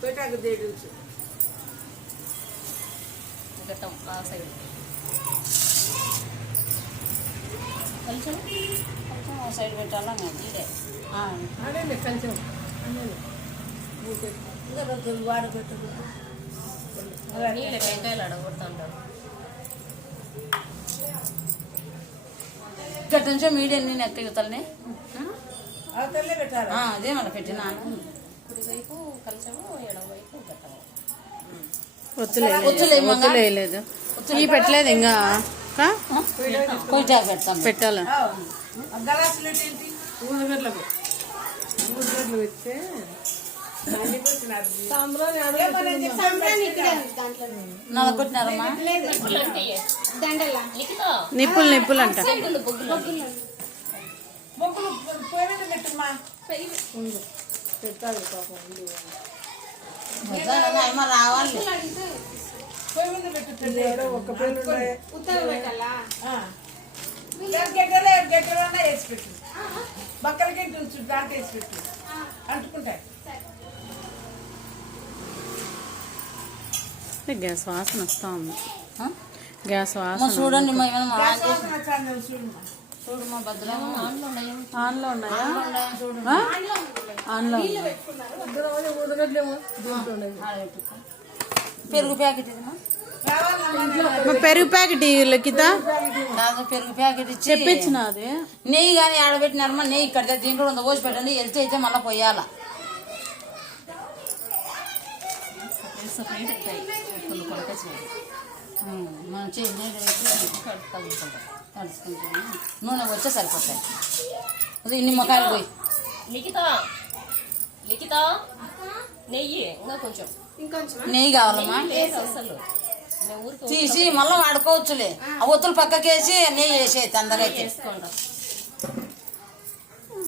పెట్టాక దేడు గట్టం ఆ సైడ్ కొంచెం కొంచెం ఆ సైడ్ పెట్టాలా నేను ఇదే అదే కొంచెం వాడు పెట్టు నీళ్ళ వెంకాయలు అడగొడుతుంటారు గట్ట నుంచో మీడియం నేను ఎత్తగుతానే పెట్టాలి అదే మన పెట్టినా కుడివైపు కలిసాము ఎడమవైపు గట్టము ఒత్తులేదు ఈ పెట్టలేదు ఇంకా కొంచెం పెడతాం పెట్టాలి పెడితే నలగొట్టినారమ్మా నిప్పులు అంట మొగ్గులు పోయిన పెట్టుమా పెట్టాలి పాపం రావాలి పోయి మీద పెట్టు ఒక పెళ్ళి గడ్డలన్నా వేసి పెట్టు బక్కలకి చుట్టూ దాంట్లో వేసి పెట్టు అంటుకుంటాయి గ్యాస్ వాసన వస్తా ఉంది గ్యాస్ వాసన చూడండి ఆన్లో ఉన్నాయా ఆన్లో పెరుగు ప్యాకెట్ పెరుగు ప్యాకెట్ లిఖిత పెరుగు ప్యాకెట్ ఇచ్చి చెప్పించిన అది నెయ్యి కానీ ఆడబెట్టినారమ్మా నెయ్యి ఇక్కడ దీంట్లో ఉందా పోసి పెట్టండి వెళ్తే అయితే మళ్ళీ పోయాల మనం తడుచుకుంటాం నూనె వచ్చే సరిపోతాయి అది నిమ్మకాయలు పోయి లిఖిత నెయ్యి ఇంకా కొంచెం నెయ్యి కావాలమ్మా అసలు తీసి మళ్ళీ వాడుకోవచ్చులే ఆ ఒత్తులు పక్కకేసి నెయ్యి వేసేది అందరైతే వేసుకోండి